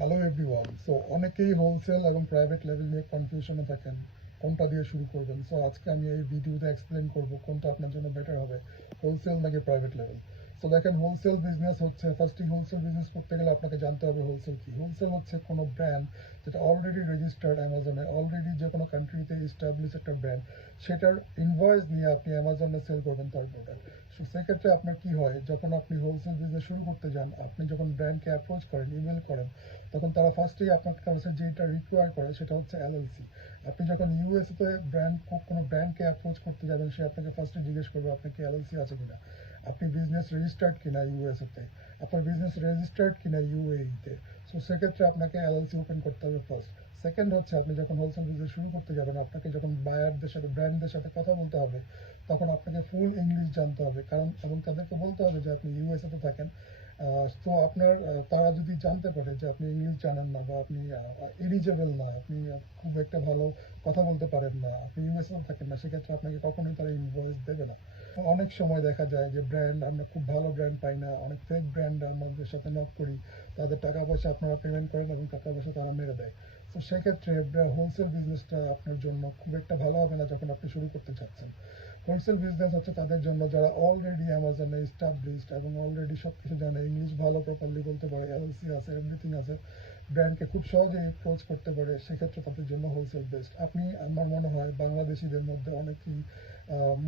Hello everyone. So অনেকেই wholesale এবং private level নিয়ে কনফিউশনে থাকেন, কোনটা দিয়ে শুরু করবেন। সো আজকে আমি এই ভিডিওতে এক্সপ্লেন করব কোনটা আপনার জন্য বেটার হবে, হোলসেল নাকি প্রাইভেট লেভেল। সো দেখেন, হোলসেল বিজনেস হচ্ছে, ফার্স্টই হোলসেল বিজনেস করতে গেলে আপনাকে জানতে হবে হোলসেল কি। হোলসেল হচ্ছে কোনো ব্র্যান্ড যেটা অলরেডি রেজিস্টার্ড অ্যামাজনে, অলরেডি যে কোনো কান্ট্রিতে এস্টাবলিশ একটা ব্র্যান্ড, সেটার ইনভয়েস নিয়ে আপনি অ্যামাজনে সেল করবেন তার প্রোডাক্ট। সো সেক্ষেত্রে আপনার কি হয়, যখন আপনি হোলসেল বিজনেস শুরু করতে যান, আপনি যখন ব্র্যান্ডকে অ্যাপ্রোচ করেন, ইমেল করেন, তখন তারা ফার্স্টেই আপনার কাছে যেটা রিকোয়ার করে সেটা হচ্ছে এলএলসি। আপনি যখন ইউএসএতে কোনো ব্র্যান্ডকে অ্যাপ্রোচ করতে যাবেন, সে আপনাকে ফার্স্টে জিজ্ঞেস করবে আপনার কি এলএলসি আছে কিনা, আপনি বিজনেস রেজিস্টার্ড কিনা ইউএসএতে, আপনার বিজনেস রেজিস্টার্ড কিনা ইউএইতে। সো সেক্ষেত্রে আপনাকে এলএলসি ওপেন করতে হবে ফার্স্ট। সেকেন্ড হচ্ছে, আপনি যখন হোলসেল বিজনেস শুরু করতে যাবেন, আপনাকে যখন বায়ারদের সাথে, ব্র্যান্ডদের সাথে কথা বলতে হবে, তখন আপনাকে ফুল ইংলিশ জানতে হবে, কারণ এবং তাদেরকে বলতে হবে যে আপনি ইউএসএতে থাকেন। তো আপনার তারা যদি জানতে পারে যে আপনি ইংলিশ জানেন না, বা আপনি এলিজেবল না, আপনি খুব একটা ভালো কথা বলতে পারেন না, আপনি ইউএসএ থাকেন না, সেক্ষেত্রে আপনাকে কখনোই তারা ইনভয়েস দেবে না। অনেক সময় দেখা যায় যে ব্র্যান্ড, আমরা খুব ভালো ব্র্যান্ড পাই না, অনেক ফেক ব্র্যান্ড আমাদের সাথে নক করি, তাদের টাকা পয়সা আপনারা পেমেন্ট করেন এবং টাকা পয়সা তারা মেরে দেয়। তো সেক্ষেত্রে হোলসেল বিজনেসটা আপনার জন্য খুব একটা ভালো হবে না যখন আপনি শুরু করতে চাচ্ছেন। হোলসেল বিজনেস হচ্ছে তাদের জন্য যারা অলরেডি অ্যামাজনে এস্টাবলিশড এবং অলরেডি সব কিছু জানে, ইংলিশ ভালো প্রপারলি বলতে পারে, এলএলসি আছে, এভরিথিং আছে, ব্র্যান্ডকে খুব সহজেই অ্যাপ্রোচ করতে পারে, সেক্ষেত্রে তাদের জন্য হোলসেল বেস্ট। আপনি, আমার মনে হয় বাংলাদেশিদের মধ্যে অনেকেই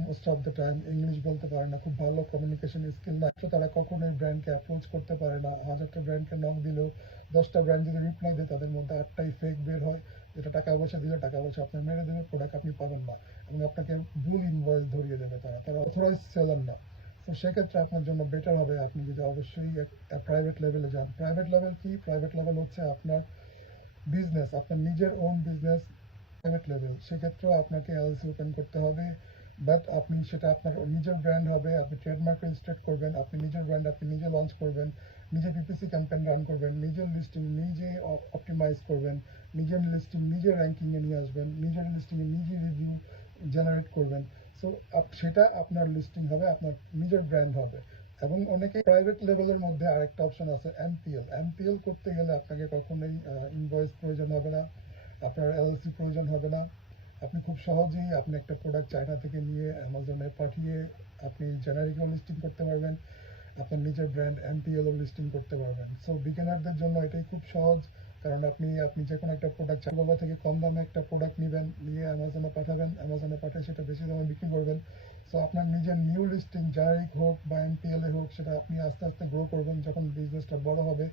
most of the time English বলতে পারে না, খুব ভালো কমিউনিকেশন স্কিল না, তো তারা কখনোই ব্র্যান্ডকে অ্যাপ্রোচ করতে পারে না। হাজারটা ব্র্যান্ডকে নক দিলেও 10টা ব্র্যান্ড যদি রিপ্লাই দেয়, তাদের মধ্যে 8টাই ফেক বের হয়, যেটা টাকা পয়সা দিলে টাকা পয়সা আপনার মেরে দেবে, প্রোডাক্ট আপনি পাবেন না, এবং আপনাকে ভুল ইনভয়েস ধরিয়ে দেবে, তারা অথরাইজ সেলার না। তো সেক্ষেত্রে আপনার জন্য বেটার হবে আপনি যদি অবশ্যই প্রাইভেট লেভেলে যান। প্রাইভেট লেভেল কি? প্রাইভেট লেভেল হচ্ছে আপনার বিজনেস, আপনার নিজের ওন বিজনেস প্রাইভেট লেভেল। সেক্ষেত্রেও আপনাকে এলএলসি ওপেন করতে হবে, বাট আপনি সেটা আপনার নিজের ব্র্যান্ড হবে, আপনি ট্রেডমার্ক রেজিস্ট্রেট করবেন, আপনি নিজের ব্র্যান্ড আপনি নিজে লঞ্চ করবেন, নিজে পিপিসি ক্যাম্পেইন রান করবেন, নিজের লিস্টিং নিজে অপটিমাইজ করবেন, নিজের লিস্টিং নিজে র্যাঙ্কিংয়ে নিয়ে আসবেন, নিজের লিস্টিংয়ে নিজে রিভিউ জেনারেট করবেন। সো সেটা আপনার লিস্টিং হবে, আপনার নিজের ব্র্যান্ড হবে। এবং অনেকে প্রাইভেট লেভেলের মধ্যে আরেকটা অপশন আছে এমপিএল। এমপিএল করতে গেলে আপনাকে কখনোই ইনভয়েস প্রয়োজন হবে না, আপনার এলএলসি প্রয়োজন হবে না। আপনি খুব সহজেই আপনি একটা প্রোডাক্ট চায়না থেকে নিয়ে অ্যামাজনে পাঠিয়ে আপনি জেনারিকও লিস্টিং করতে পারবেন, আপনার নিজের ব্র্যান্ড এমপিএলও লিস্টিং করতে পারবেন। সো বিগিনারদের জন্য এটাই খুব সহজ, কারণ আপনি যে কোনো একটা প্রোডাক্ট চাইনা থেকে কম দামে একটা প্রোডাক্ট নেবেন, নিয়ে অ্যামাজনে পাঠাবেন, অ্যামাজনে পাঠিয়ে সেটা বেশি দামে বিক্রি করবেন। সো আপনার নিজের নিউ লিস্টিং জেনারিক হোক বা এমপিএল এ হোক, সেটা আপনি আস্তে আস্তে গ্রো করবেন, যখন বিজনেসটা বড় হবে